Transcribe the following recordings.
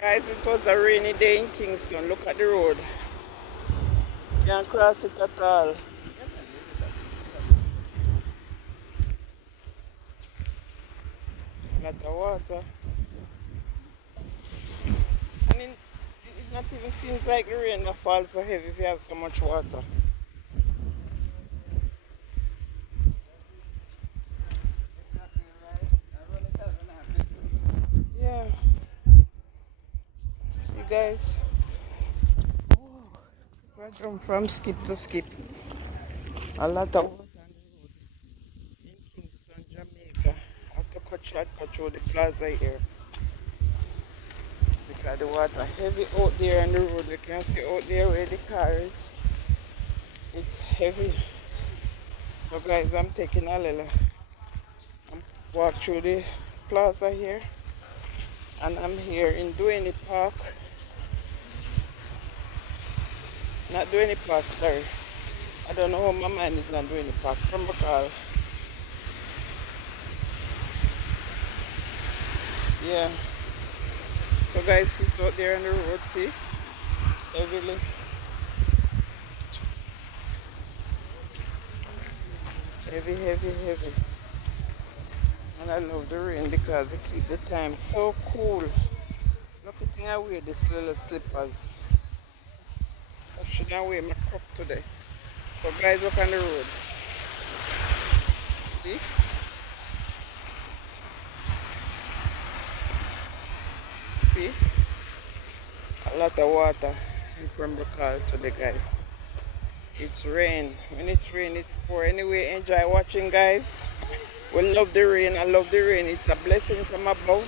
Guys, it was a rainy day in Kingston. Look at the road. Can't cross it at all. Lot of water. And it not even seems like the rain will fall so heavy if you have so much water. Yeah. See guys. We jump from skip to skip. A lot of water on the road in Kingston, Jamaica. I have to cut shortcut through the plaza here. Because the water heavy out there on the road. You can see out there where the car is. It's heavy. So guys, I'm taking a little walk through the plaza here. And I'm here in Duane Park. Not Duane Park, sorry. I don't know how my mind is not Duane Park. Pembroke. Yeah. So guys, sit out there on the road, see? Heavily. Heavy, heavy, heavy. And I love the rain because it keeps the time so cool. Lucky thing I wear these little slippers. I shouldn't wear my crop today. So guys, look on the road. See? See? A lot of water in Pembroke today, guys. It's rain. When it's rain, it's pour. Anyway, enjoy watching, guys. We love the rain. I love the rain. It's a blessing from above.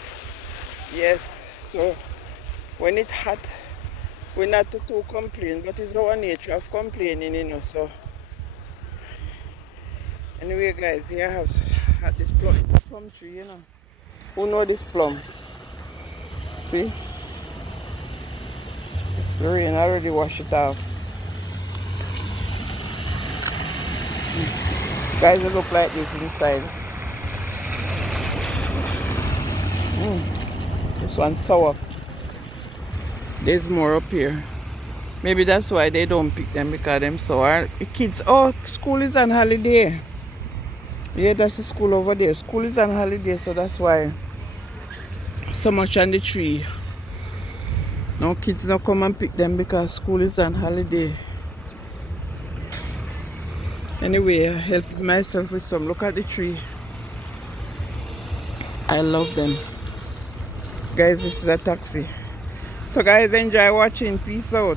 Yes. So when it's hot, we're not to complain, but it's our nature of complaining, you know. So anyway, guys, here I have this plum. It's a plum tree, you know. Who know this plum? See? The rain already washed it off. Guys, it look like this inside. This one's sour. There's more up here. Maybe that's why they don't pick them because them sour. The kids, oh, school is on holiday. Yeah, that's the school over there. School is on holiday, so that's why so much on the tree. No kids don't come and pick them because school is on holiday. Anyway, I helped myself with some. Look at the tree. I love them. Guys, this is a taxi. So guys, enjoy watching. Peace out.